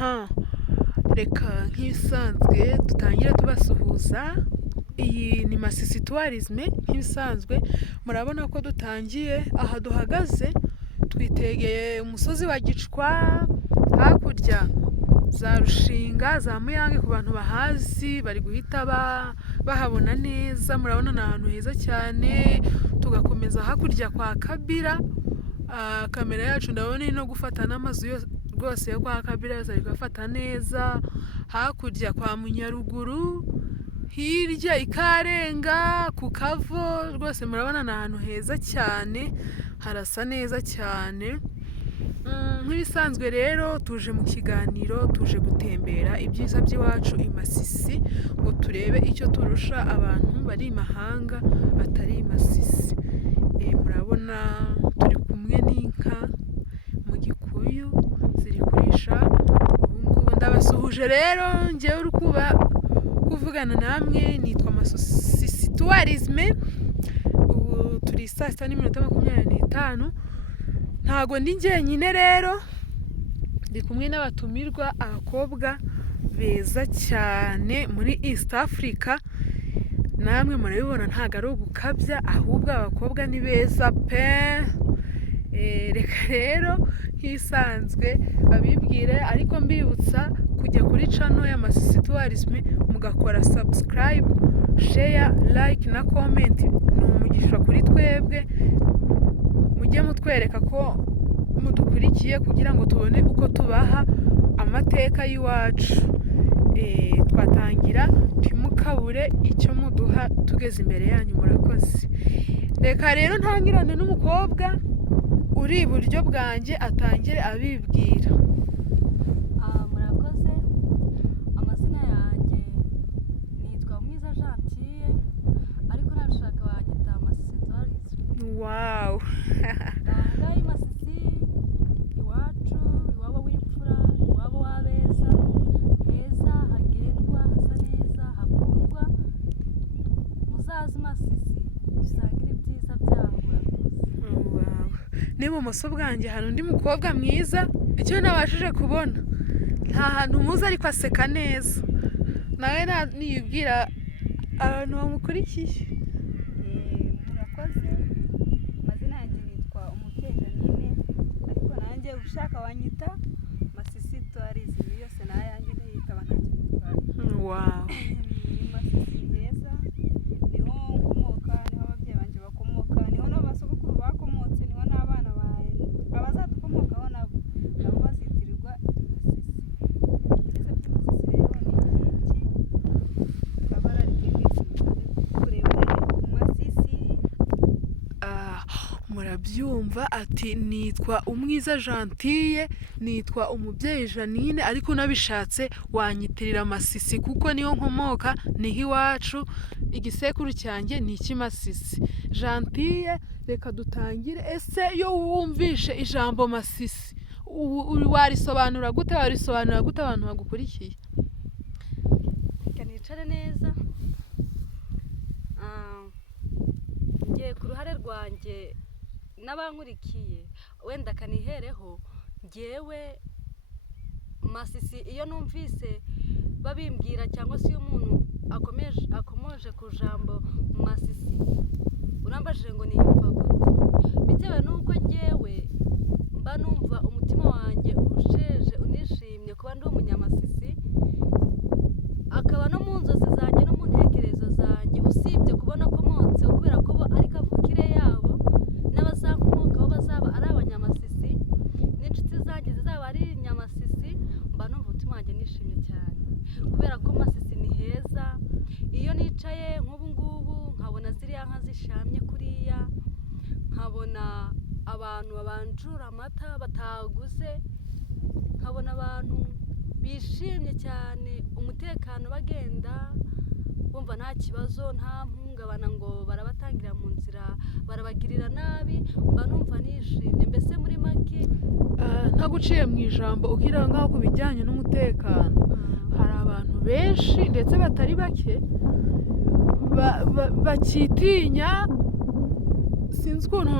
Aha, reka nk'ibisanzwe dutangire tubasuhuza. Iyi ni Masisi Tourism nk'ibisanzwe, murabona ko dutangiye. Aha duhagaze twitegeye umusozi wa Gicwa, hakurya za Rushinga, za Muyange. Ku bantu bahazi bari guhita bahabona neza. Murabona ni ahantu heza cyane. Tugakomeza hakurya kwa Kabira. Kamera yacu ndabona iri no gufata n'amazu rwose yo kwa Kabira yose ari gufata neza. Hakurya kwa Munyaruguru, hirya Ikarenga ku Kavo, rwose murabona ni ahantu heza cyane, harasa neza cyane. Nk'ibisanzwe rero tuje mu kiganiro, tuje gutembera ibyiza by'iwacu i Masisi, ngo turebe icyo turusha abantu bari i mahanga batari i Masisi. Murabona turi kumwe n'inka mu gikuyu ziri kurisha. Ubungubu ndabasuhuje rero, njyewe uri kuvugana namwe nitwa Masisi Tourism. Ubu turi saa sita n'iminota 25. Ntago ndi njyenyine rero, ndi kumwe n'abatumirwa, abakobwa beza cyane muri East Africa. Namwe murabibona ntago ari ugukabya, ahubwo abakobwa ni beza pe. Reka rero nk'isanzwe babibwire, ariko mbibutsa kujya kuri channel ya Masisi Tourism mugakora subscribe, share, like na comment. Ni umugisha kuri twebwe. Mujye mutwereka ko mudukurikiye kugira ngo tubone uko tubaha amateka y'iwacu. Twatangira timukabure icyo muduha tugeze imbere yanyu. Murakoze. Reka rero ntangirane n'umukobwa uri iburyo bwanjye atangire abibwira. Murakoze. Amazina yanjye nitwa Mwiza Gentille, ariko nabishaka wanyita Masisi Tourism. Wow. Ngaha i Masisi iwacu, iwabo w'imfura, iwabo w'abeza, heza, hagendwa, hasa neza, hakundwa. Muzaze i Masisi dusangire ibyiza byaho. Murakoze. Wow. N'ibumoso bwanjye hari undi mukobwa mwiza, icyo nabashije kubona nta hantu muzi ariko aseka neza. Nawe niyibwira abantu bamukurikiye. Murakoze. Amazina yanjye nitwa Umubyeyi Janine, ariko nanjye ushaka wanyita Masisi Tourism. Yose nayanjye ndayitaba ntacyo bitwaye. Wow. Ni Masisi heza, niho nkomoka, niho ababyeyi banjye bakomoka, niho n'abasogokuru bakomotse, niho n'abana abazadukomokaho nabo bazitirirwa Masisi. Ibyiza by'Imasisi rero ni iki? Kabara ry'iminsi kureba Masisi. Murabyumva ati nitwa Umwiza Gentille, nitwa Umubyeyi Janine, ariko unabishatse wanyitirira Masisi kuko niho nkomoka, niho iwacu. Igisekuru cyanjye ni icy'Imasisi. Gentille, reka dutangire. Ese iyo wumvishe ijambo Masisi warisobanura gute abantu bagukurikiye? Reka nicare neza. Ngiye ku ruhare rwanjye n'abankurikiye, wenda kanihereho. Njyewe Masisi iyo numvise babimbwira, cyangwa se iyo umuntu akomoje ku jambo Masisi, urambajije ngo niyumva gute, bitewe n'uko njyewe mba numva umutima wanjye usheje unishimye kuba ndi umunyamasisi, akaba no mu nzozi zanjye no mu ntekerezo zanjye, usibye kubona komotse kubera ko bo ari kavukire yabo, n'abazankomokaho bazaba ari abanyamasisi, n'inshuti zanjye zizaba ari inyamasisi, mba numva umutima wanjye nishimye cyane, kubera ko Masisi ni heza. Iyo nicaye nk'ubu ngubu nkabona ziriya nka zishamye kuriya, nkabona abantu babanjura amata bataguze, nkabona abantu bishimye cyane, umutekano bagenda bumva nta kibazo, nta mpungabana ngo barabatangira mu nzira barabagirira nabi, mba numva nishimye. Mbese muri make, ntaguciye mu ijambo, ukira ngaho ku bijyanye n'umutekano, hari abantu benshi ndetse batari bake bakitinya, sinzi ukuntu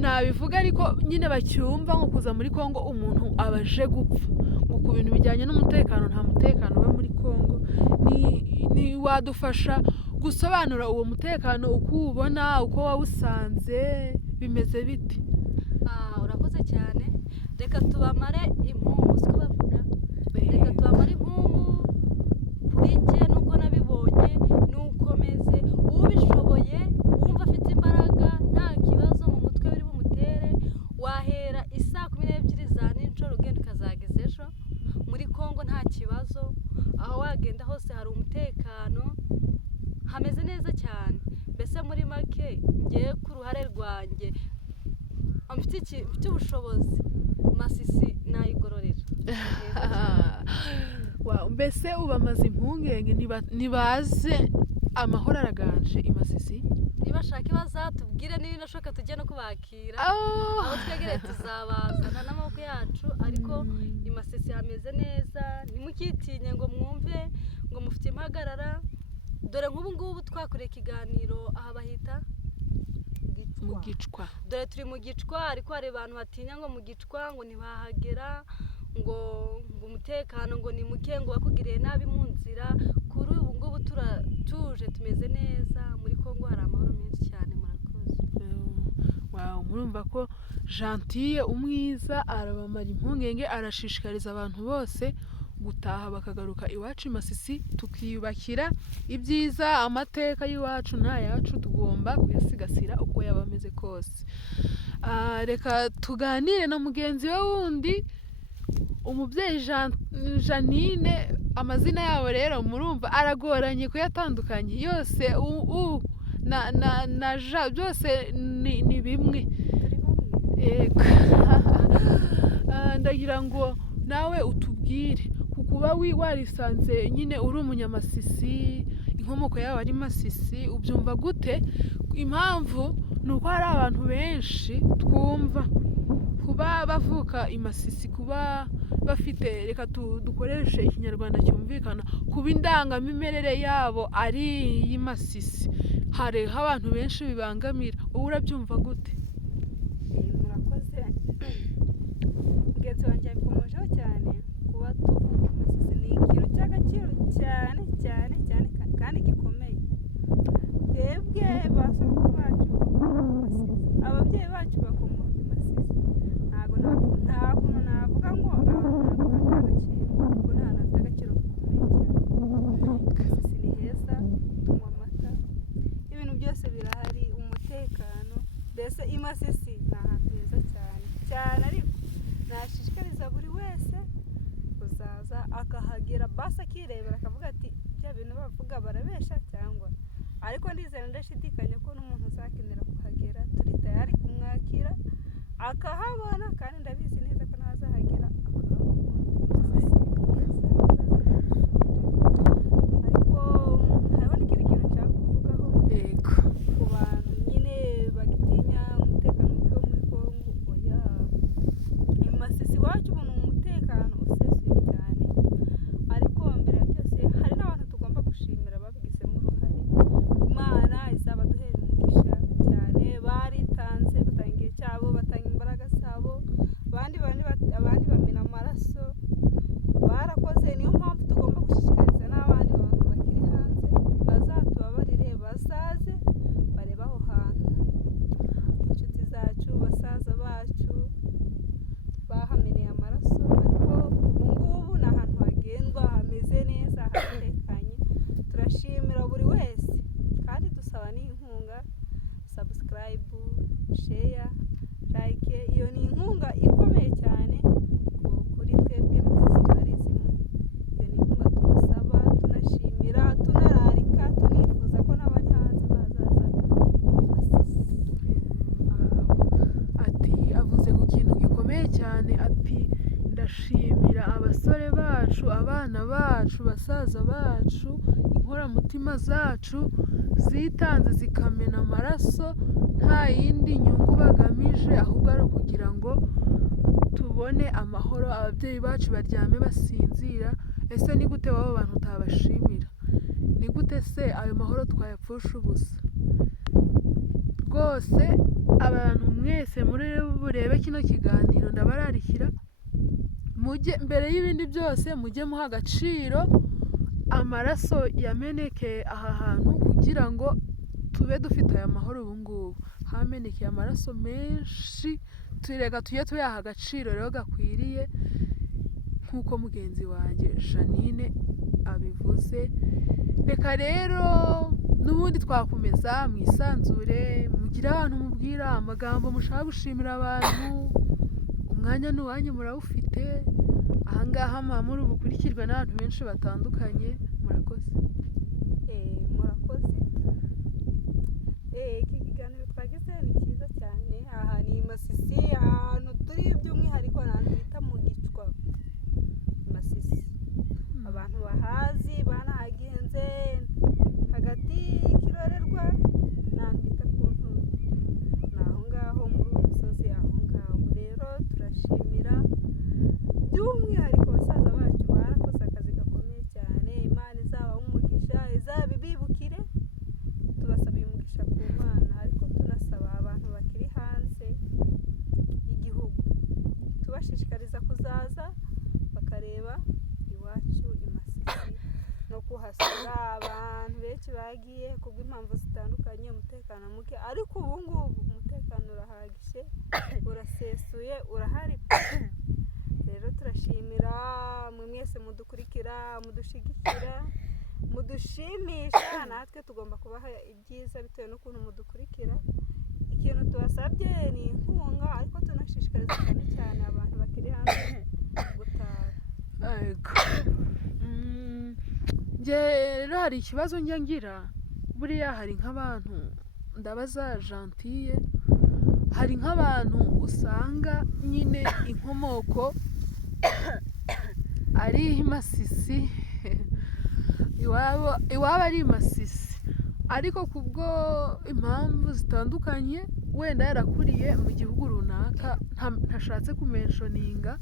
nabivuga, ariko nyine bacyumva nko kuza muri Kongo umuntu abaje gupfa, ngo ku bintu bijyanye n'umutekano, nta mutekano uba muri Congo. Ni wadufasha gusobanura uwo mutekano uko uwubona, uko wawusanze, bimeze bite? urakoze cyane, reka tubamare impumu, siko bavuga, reka tubamare impumu kuri njye nuko nabibonye nuko meze. Ubishoboye wumva afite imbaraga nta kibazo mu mutwe biri bumutere, wahera isaa 12 za nijoro ugenda ukazageza ejo. Muri Congo nta kibazo, aho wagenda hose hari umutekano, hameze neza cyane. Mbese muri make ngiye ku ruhare rwanjye mfite ubushobozi, Masisi nayigororera. Mbese ubamaze impungenge, nibaze amahoro araganje i Masisi. Nibashaka bazatubwire, niba inashoboka tujye no kubakira, aho twegereye tuzabazana n'amaboko yacu. Ariko i Masisi hameze neza, ntimukitinye ngo mwumve ngo mufite impagarara. Dore nk'ubu ngubu twakoreye ikiganiro aha bahita mu Gicwa. Dore turi mu Gicwa, ariko hari abantu batinya ngo mu Gicwa ngo ntibahagera, ngo umutekano ngo ni muke, ngo bakugiriye nabi mu nzira. Kuri ubu ngubu turatuje, tumeze neza. Muri Congo hari amahoro menshi cyane. Murakoze. Murumva ko Gentille umwiza arabamara impungenge, arashishikariza abantu bose gutaha bakagaruka iwacu i Masisi, tukiyubakira ibyiza. Amateka y'iwacu nta yacu, tugomba kuyasigasira uko yaba ameze kose. Reka tuganire na mugenzi we wundi, umubyeyi Janine. Amazina yabo rero murumva aragoranye kuyatandukanya, yose na ja byose ni bimwe. Ndagira ngo nawe utubwire kuba warisanze nyine uri umunyamasisi, inkomoko yawe ari Masisi, ubyumva gute? Impamvu ni uko hari abantu benshi twumva kuba bavuka i Masisi, kuba bafite, reka dukoreshe ikinyarwanda cyumvikana, kuba indangamimerere yabo ari iy'i Masisi, hariho abantu benshi bibangamira. Wowe urabyumva gute? Murakoze, mugenzi wanjye yabikomojeho cyane. Kuba tuvuka i Masisi ni ikintu cy'agaciro cyane cyane cyane kandi gikomeye. Twebwe ba sogokuru bacu bakomoka i Masisi, ababyeyi bacu bakomoka i Masisi. Nta kuntu navuga ngo aho ntabwo hafite agaciro, kuko nta hantu hafite agaciro gakomeye cyane. Masisi ni heza, tunywa amata, ibintu byose birahari, umutekano. Mbese i Masisi ni ahantu heza cyane cyane, ariko nashishikariza buri wese kuzaza akahagera, basi akirebera akavuga ati bya bintu bavuga barabesha cyangwa. Ariko ndizera ndashidikanya ko n'umuntu uzakenera kuhagera turi tayari kumwakira akahabona, kandi ndabizi neza ko ntazahagera ariko hariho n'ikindi kintu nshaka kuvugaho ku bantu nyine bagitinya umutekano muke wo muri Congo. Oya, i Masisi iwacu ubu ni umutekano usesuye cyane, ariko mbere ya byose hari n'abantu tugomba gushimira babigizemo uruhare. Imana izabaduhera umugisha cyane, baritanze, batanga igihe cyabo, batanga imbaraga zabo, abandi bamena amaraso, barakoze. Niyo mpamvu tugomba gushishikariza n'abandi bantu bakiri hanze, bazatubabarire, bazaze barebe aho hantu. Inshuti zacu, basaza bacu bahameneye amaraso, ariko ubu ngubu ni ahantu hagendwa, hameze neza, hatekanye. Turashimira buri wese, kandi dusaba n'inkunga, subscribe, share, like. Iyo ni inkunga ikomeye cyane kuri twebwe Masisi Tourism. Iyo ni inkunga tubasaba, tunashimira, tunararika, tunifuza ko n'abari hanze bazaza Masisi. Ati avuze ku kintu gikomeye cyane, ati ndashimira abasore bacu, abana bacu, basaza bacu, inkoramutima zacu zitanze zikamena amaraso, nta yindi nyungu bagamije, ahubwo ari ukugira ngo tubone amahoro, ababyeyi bacu baryame basinzira. Ese ni gute waba bantu utabashimira? Ni gute se ayo mahoro twayapfusha ubusa? Rwose abantu mwese muri burebe kino kiganiro ndabararikira mujye mbere y'ibindi byose mujye muha agaciro amaraso yamenekeye aha hantu kugira ngo tube dufite aya mahoro ubu ngubu. Hamenekeye amaraso menshi, reka tujye tuyaha agaciro rero gakwiriye nk'uko mugenzi wanjye Jeannine abivuze. Reka rero n'ubundi twakomeza mwisanzure, mugire abantu mubwira amagambo mushaka gushimira abantu, umwanya n'uwanyu murawufite, ahangaha muba muri bukurikirwe n'abantu benshi batandukanye. Murakoze. Murakoze. Iki kiganiro twagize ni cyiza cyane. Aha ni Masisi, ahantu turi by'umwihariko ni ahantu bita mu Gicwa. Masisi, abantu bahazi banahagenze hagati y'Ikirorerwa n'ahantu bita ku Ntuntu, ni aho ngaho muri uwo musozi aho ngaho. Rero turashimira by'umwihariko basaza bacu barakoze akazi gakomeye cyane. Imana izabaha umugisha, izabibibukire. Tubasabiye umugisha ku Mana, ariko tunasaba abantu bakiri hanze y'igihugu, tubashishikariza kuzaza bakareba iwacu i Masisi no kuhasura. Abantu benshi bagiye kubw'impamvu zitandukanye, umutekano muke, ariko ubu ngubu umutekano urahagije, urasesuye, urahari. Rero turashimira mwe mwese mudukurikira, mudushigikira, mudushimisha. Natwe tugomba kubaha ibyiza bitewe n'ukuntu mudukurikira. Ikintu tubasabye ni inkunga, ariko tunashishikariza cyane cyane abantu bakiri hanze gutaha. Njye rero hari ikibazo njya ngira, buriya hari nk'abantu, ndabaza Gentille, hari nk'abantu usanga nyine inkomoko ari i Masisi, iwabo ari i Masisi, ariko kubwo impamvu zitandukanye wenda yarakuriye mu gihugu runaka ntashatse kumenshoninga,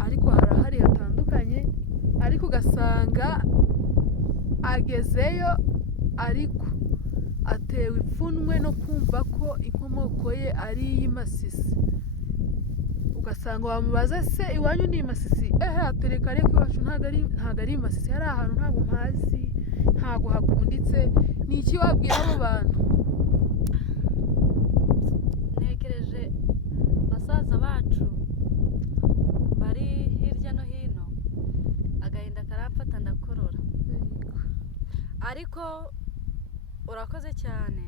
ariko harahari hatandukanye, ariko ugasanga agezeyo ariko atewe ipfunwe no kumva ko inkomoko ye ari iy'i Masisi. Ugasanga wamubaza se iwanyu ni i Masisi? Atereka reka iwacu ntabwo ari i Masisi, hari ahantu ntabwo mpazi, ntabwo hakunditse. Ni iki wabwira abo bantu? Ntekereje basaza bacu bari hirya no hino, agahinda karamfata ndakorora, ariko urakoze cyane.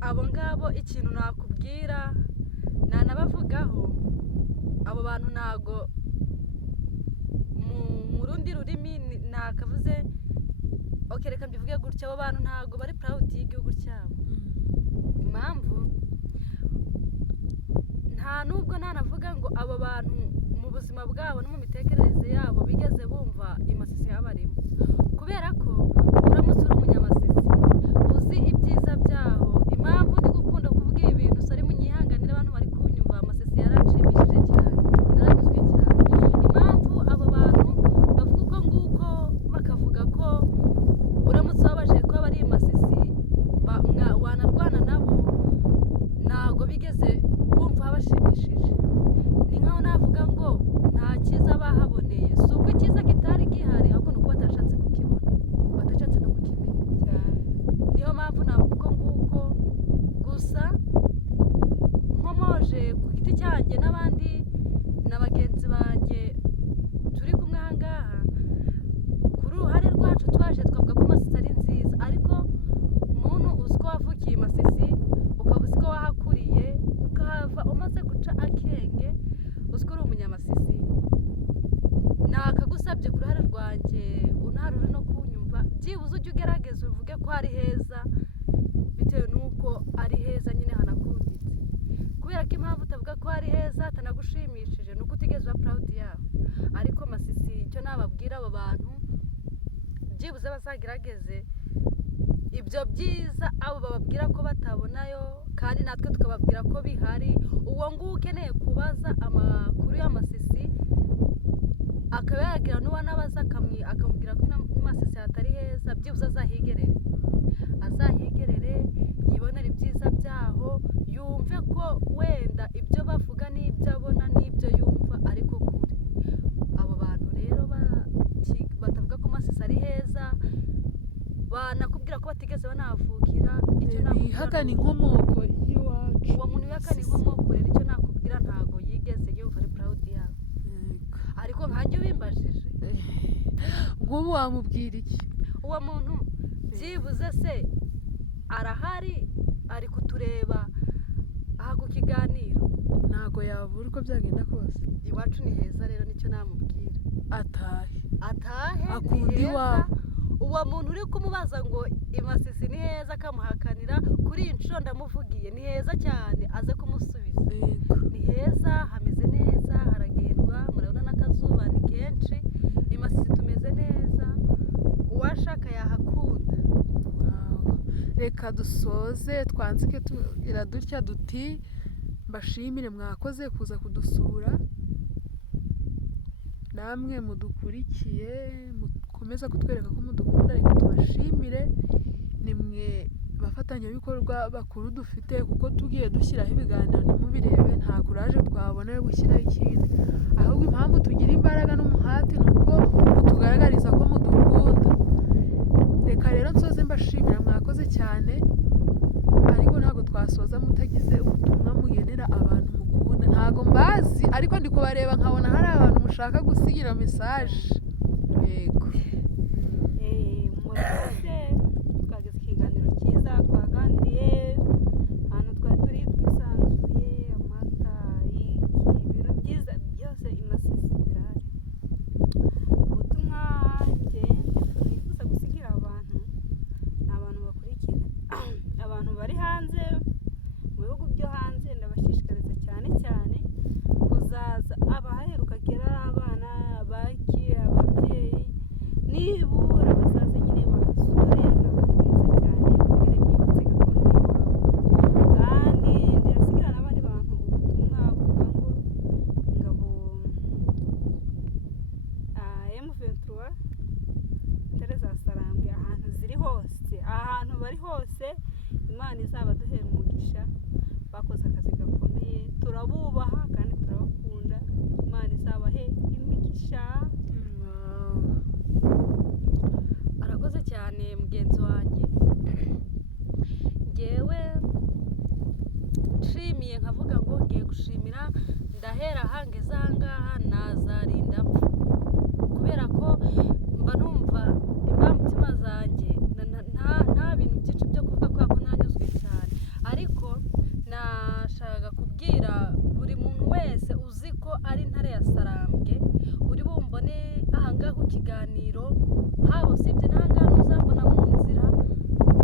Abo ngabo ikintu nakubwira nanabavugaho, abo bantu ntago mu rundi rurimi nakavuze, reka mbivuge gutya, abo bantu ntago bari proud y'igihugu cyabo. Impamvu nta nubwo nanavuga ngo abo bantu mu buzima bwabo no mu mitekerereze yabo bigeze bumva i Masisi yabarimo, kubera ko uramutse uri umunyamasisi uzi ibyiza byaho. Impamvu ndi gukunda kuvuga ibi bintu, sari munyihanganire abantu bari kunyumva, Masisi yaranshimishije cyane, naranyuzwe cyane. Impamvu abo bantu bavuga uko nguko, bakavuga ko uramutse wabaje ko bari i Masisi wanarwana nabo, ntago bigeze bumva habashimishije. Ni nkaho navuga ngo nta cyiza bahaboneye, si uko icyiza kitari gihari, ahubwo ni uko batashatse kukibona, batashatse no kukimenya. Niyo mpamvu navuga uko nguko. Gusa nkomoje ku giti cyanjye n'abandi na bagenzi banjye turi kumwe aha ngaha, kuri uruhare rwacu twaje twavuga ko Masisi ari nziza, ariko umuntu uzi ko wavukiye i Masisi, ukaba uzi ko wahakuriye, ukahava umaze guca akenge, uzi ko uri umunyamasisi, nakagusabye ku ruhare rwanjye, unahari uri no kunyumva, byibuze ujye ugerageza uvuge ko ari heza, bitewe n'uko ari heza nyine hanakunditse. Kubera ko impamvu utavuga ko ari heza hatanagushimishije ni uko utigeze uba proud yaho. Ariko Masisi icyo nababwira abo bantu, byibuze bazagerageze ibyo byiza abo bababwira ko batabonayo, kandi natwe tukababwira ko bihari. Uwo nguwo ukeneye kubaza amakuru ya Masisi akaba yagira n'uwanabaza akamubwira ko Masisi hatari heza, byibuze azahigerere yibonera ibyiza byaho, yumve ko wenda ibyo bavuga n'ibyo abona n'ibyo yumva ariko kure. Abo bantu rero batavuga ko Masisi ari heza, banakubwira ko batigeze banavukira, icyo ihakana inkomoko y'iwacu. Uwo muntu wihakana inkomoko rero icyo nakubwira ntago yigeze yumva ari proud yawe. Ariko nkanjye ubimbajije nk'ubu wamubwira iki? Uwo muntu byibuze se arahari, ari kutureba aha ku kiganiro? Ntago yabura uko byagenda kose. Iwacu ni heza rero nicyo namubwira. Atahe akunda iwabo. Uwo muntu uri kumubaza ngo Masisi ni heza akamuhakanira, kuri iyi nshuro ndamuvugiye ni heza cyane, aze kumusubiza. Ni heza, hameze neza, haragendwa, murabona n'akazuba ni kenshi, Masisi tumeze neza, uwashaka yahakunda. Reka dusoze twanzike iradutya duti mbashimire mwakoze kuza kudusura, namwe mudukurikiye mukomeza kutwereka ko mudukunda, reka tubashimire. Nimwe bafatanyabikorwa bakuru dufite, kuko tugiye dushyiraho ibiganiro ntimubirebe nta kuraje twabona yo gushyiraho ikindi, ahubwo impamvu tugira imbaraga n'umuhati ni uko mutugaragariza ko mudukunda. Reka rero nsoze mbashimira, mwakoze cyane, ariko ntabwo twasoza mutagize ubutumwa mugenera abantu mukunda. Ntago mbazi ariko ndi kubareba nkabona hari abantu mushaka gusigira message. Yego. Murakoze, twagize ikiganiro cyiza, twaganiriye ahantu twari turi twisanzuye, amata, ibintu byiza byose Masisi birahari. Ubutumwa nifuza gusigira abantu ni abantu bakurikira, abantu bari hanze, mu bihugu byo hanze, ndabashishikariza cyane cyane kuzaza, abahaheruka kera abana, ababyeyi, nibura bazaze nyine basure, ni abantu beza cyane, bongere biyibutse gakondo y'iwabo. Kandi ndasigira n'abandi bantu ubutumwa buvuga ngo ingabo M23 Tere za Sarambwe ahantu ziri hose, ahantu bari hose, Imana izabaduhera umugisha, bakoze akazi gakomeye, turabubaha kandi turabakunda, Imana izabahe imigisha. Arakoze cyane mugenzi wanjye. Ngewe nshimiye nkavuga ngo ngiye gushimira, ndahera hangeze ahangaha nazarinda mpfa, kubera ko mba numva imbamutima zanjye nta bintu byinshi byo kuvuga kubera ko nanyuzwe cyane, ariko nashaka kubwira buri muntu wese uzi ko ari Ntare ya Sarambwe uri bumbone ahangaha ku kiganiro, haba usibye n'ahangaha uzambona mu nzira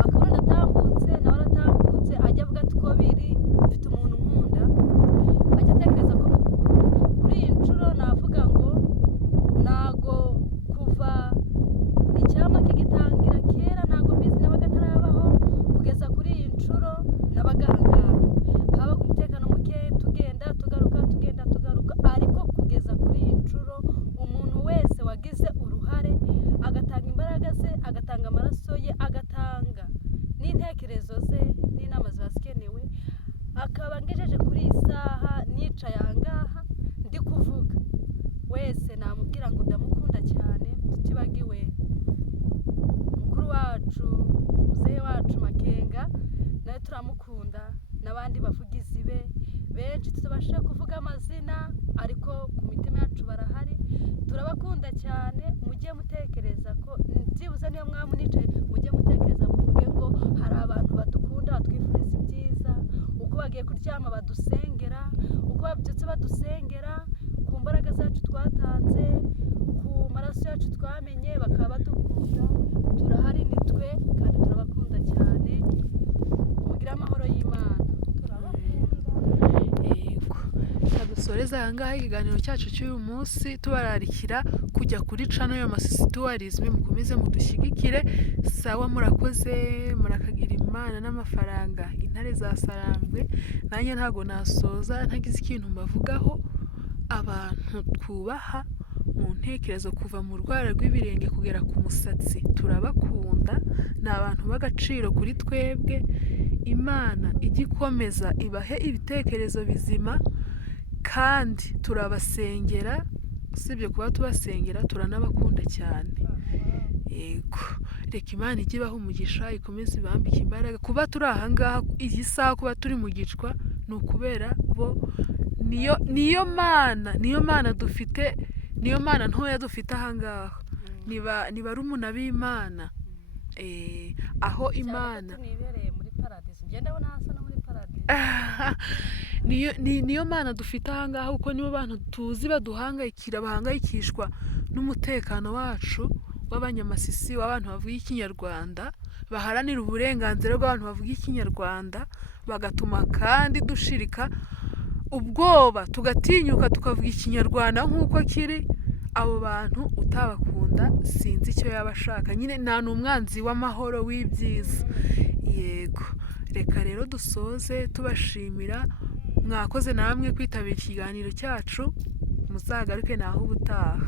akabona aratambutse nawe aratambutse, ajya avuga ati ko biri mfite umuntu nkunda, ajya atekereza ko mukunda. Kuri iyi nshuro navuga ngo ntago kuva icyama kigitangira kera, ntago mbizi nabaga ntarabaho, kugeza kuri iyi nshuro nabaga ahangaha, haba ku mutekano muke, tugenda tugaruka, ariko kugeza kuri iyi nshuro umuntu wese wagize uruhare agatanga imbaraga ze, agatanga amaraso ye, agatanga n'intekerezo ze n'inama ziba zikenewe, akaba ngejeje kuri iyi saha nicaye ahangaha ndi kuvuga, wese namubwira ngo ndamukunda cyane, tutibagiwe mukuru wacu, muzehe wacu Makenga, nawe turamukunda, n'abandi bavugizi be benshi tutabasha kuvuga amazina, ariko ku mitima yacu barahari, turabakunda cyane. Mujye mutekereza ko byibuze niyo mwamunicaye, mujye mutekereza muvuge ngo hari abantu badukunda, batwifuriza ibyiza, uko bagiye kuryama badusengera, uko babyutse badusengera, ku mbaraga zacu twatanze, ku maraso yacu twamenye, bakaba badukunda. Turahari nitwe kandi turabakunda cyane, mugire amahoro y'Imana. Dusoreza ahangaha ikiganiro cyacu cy'uyu munsi, tubararikira kujya kuri channel ya Masisi Tourism, mukomeze mudushyigikire. Sawa, murakoze, murakagira Imana n'amafaranga. Intare za Sarambwe, nanjye ntago nasoza ntagize ikintu mbavugaho. Abantu twubaha mu ntekerezo kuva mu rwara rw'ibirenge kugera ku musatsi turabakunda, ni abantu b'agaciro kuri twebwe. Imana ijya ikomeza ibahe ibitekerezo bizima kandi turabasengera, usibye kuba tubasengera turanabakunda cyane. Yego, reka Imana ijye ibaha umugisha, ikomeze ibambike imbaraga. Kuba turi aha ngaha iyi saha, kuba turi mu gicwa, ni ukubera bo. Niyo mana dufite, niyo mana ntoya dufite aha ngaha. Ni barumuna b'Imana. Aho Imana nibereye muri paradisi, ngenda abona hasa no muri paradisi. niyo mana dufite aha ngaha, kuko nibo bantu tuzi bahangayikishwa n'umutekano wacu w'abanyamasisi, w'abantu bavuga ikinyarwanda, baharanira uburenganzira bw'abantu bavuga ikinyarwanda, bagatuma kandi dushirika ubwoba tugatinyuka tukavuga ikinyarwanda nk'uko kiri. Abo bantu utabakunda sinzi icyo yaba ashaka, nyine nta n'umwanzi w'amahoro w'ibyiza. Yego, reka rero dusoze tubashimira, mwakoze namwe kwitabira ikiganiro cyacu, muzagaruke naho ubutaha.